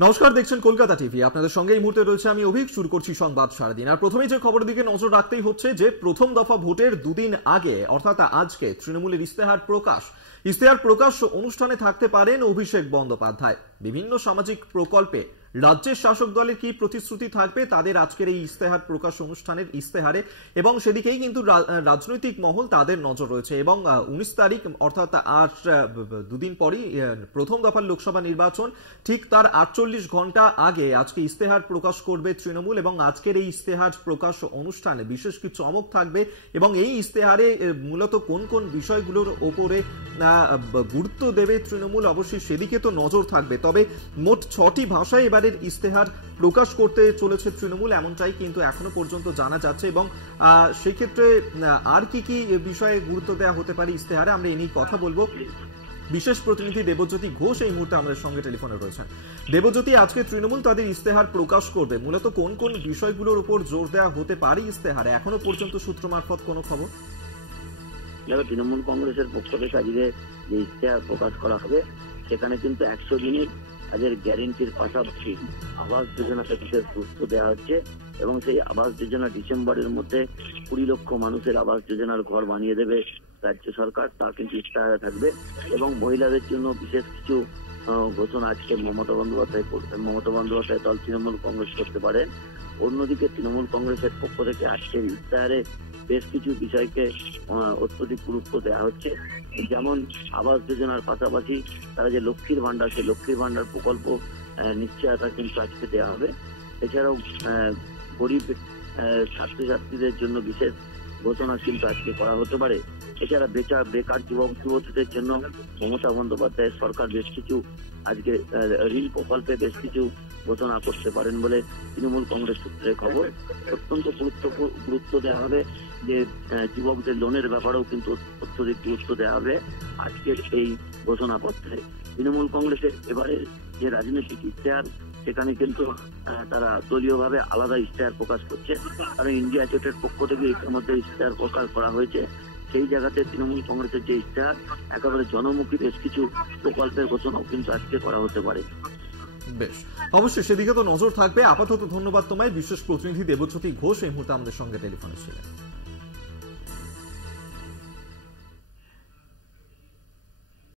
নমস্কার, দেখছেন কলকাতা টিভি। আপনাদের সঙ্গে এই মুহূর্তে রয়েছে আমি অভিক। শুরু করছি সংবাদ সারাদিন। আর প্রথমেই যে খবরের দিকে নজর রাখতেই হচ্ছে যে প্রথম দফা ভোটের দুদিন আগে অর্থাৎ আজকে তৃণমূলের ইস্তেহার প্রকাশ অনুষ্ঠানে থাকতে পারেন অভিষেক বন্দ্যোপাধ্যায়। বিভিন্ন সামাজিক প্রকল্পে রাজ্যের শাসক দলের কি প্রতিশ্রুতি থাকবে তাদের আজকের এই ইস্তেহার প্রকাশ অনুষ্ঠানের ইস্তেহারে, এবং সেদিকেই কিন্তু রাজনৈতিক মহল তাদের নজর রয়েছে। এবং 19 তারিখ অর্থাৎ আর দুদিন পরই প্রথম দফার লোকসভা নির্বাচন, ঠিক তার 48 ঘন্টা আগে আজকে ইস্তেহার প্রকাশ করবে তৃণমূল। এবং আজকের এই ইস্তেহার প্রকাশ অনুষ্ঠানে বিশেষ কিছু চমক থাকবে এবং এই ইস্তেহারে মূলত কোন কোন বিষয়গুলোর ওপরে গুরুত্ব দেবে তৃণমূল, অবশ্যই সেদিকে তো নজর থাকবে। তবে মোট 6টি ভাষায় এবারের ইস্তেহার প্রকাশ করতে চলেছে তৃণমূল, এমনটাই কিন্তু এখনো পর্যন্ত জানা যাচ্ছে। এবং সেক্ষেত্রে আর কি কি বিষয়ে গুরুত্ব দেওয়া হতে পারে ইস্তেহারে, আমরা এ নিয়ে কথা বলবো। বিশেষ প্রতিনিধি দেবজ্যোতি ঘোষ এই মুহূর্তে আমাদের সঙ্গে টেলিফোনে রয়েছেন। দেবজ্যোতি, আজকে তৃণমূল তাদের ইস্তেহার প্রকাশ করবে, মূলত কোন কোন বিষয়গুলোর উপর জোর দেওয়া হতে পারে ইস্তেহারে? এখনো পর্যন্ত সূত্র মারফত কোনো খবর? তৃণমূল কংগ্রেসের পক্ষ থেকে আজকে যে ইস্তেহার প্রকাশ করা হবে সেখানে কিন্তু 100 দিনের কাজের গ্যারেন্টির পাশাপাশি আবাস যোজনাকে বিশেষ গুরুত্ব দেওয়া হচ্ছে। এবং সেই আবাস যোজনা ডিসেম্বরের মধ্যে 20 লক্ষ মানুষের আবাস যোজনার ঘর বানিয়ে দেবে রাজ্য সরকার, তা কিন্তু ইস্তেহারে থাকবে। এবং মহিলাদের জন্য বিশেষ কিছু ঘোষণা আজকে মমতা বন্দ্যোপাধ্যায় দল তৃণমূল কংগ্রেস করতে পারেন। অন্যদিকে তৃণমূল কংগ্রেসের পক্ষ থেকে আজকের ইস্তেহারে বেশ কিছু বিষয়কে অত্যধিক গুরুত্ব দেওয়া হচ্ছে। যেমন আবাস যোজনার পাশাপাশি তারা যে লক্ষ্মীর ভান্ডার, সেই লক্ষ্মীর ভান্ডার প্রকল্প নিশ্চয়তা কিন্তু আজকে দেওয়া হবে। এছাড়াও গরিব ছাত্রছাত্রীদের জন্য বিশেষ ঘোষণা কিন্তু আজকে করা হতে পারে। এছাড়া বেকার যুবক যুবতীদের জন্য মমতা বন্দ্যোপাধ্যায়ের সরকার বেশ কিছু আজকে ঋণ প্রকল্পে বেশ কিছু ঘোষণা করতে পারেন বলে তৃণমূল কংগ্রেস সূত্রে খবর। অত্যন্ত গুরুত্ব দেওয়া হবে যে যুবকদের লোনের ব্যাপারেও কিন্তু অত্যধিক গুরুত্ব দেওয়া হবে আজকের এই ঘোষণাপত্রে। তৃণমূল কংগ্রেসের এবারে যে রাজনৈতিক ইস্তেহার, সেখানে কিন্তু তারা দলীয়ভাবে আলাদা ইস্তেহার প্রকাশ করছে, কারণ ইন্ডিয়া জোটের পক্ষ থেকে ইতিমধ্যে ইস্তেহার প্রকাশ করা হয়েছে। সেই জায়গাতে তৃণমূল কংগ্রেসের যে ইস্তেহার একেবারে জনমুখী বেশ কিছু প্রকল্পের ঘোষণাও কিন্তু আজকে করা হতে পারে। বেশ, অবশ্যই সেদিকে তো নজর থাকবে। আপাতত ধন্যবাদ তোমায়। বিশেষ প্রতিনিধি দেবজ্যোতি ঘোষ এই মুহূর্তে আমাদের সঙ্গে টেলিফোনে ছিলেন।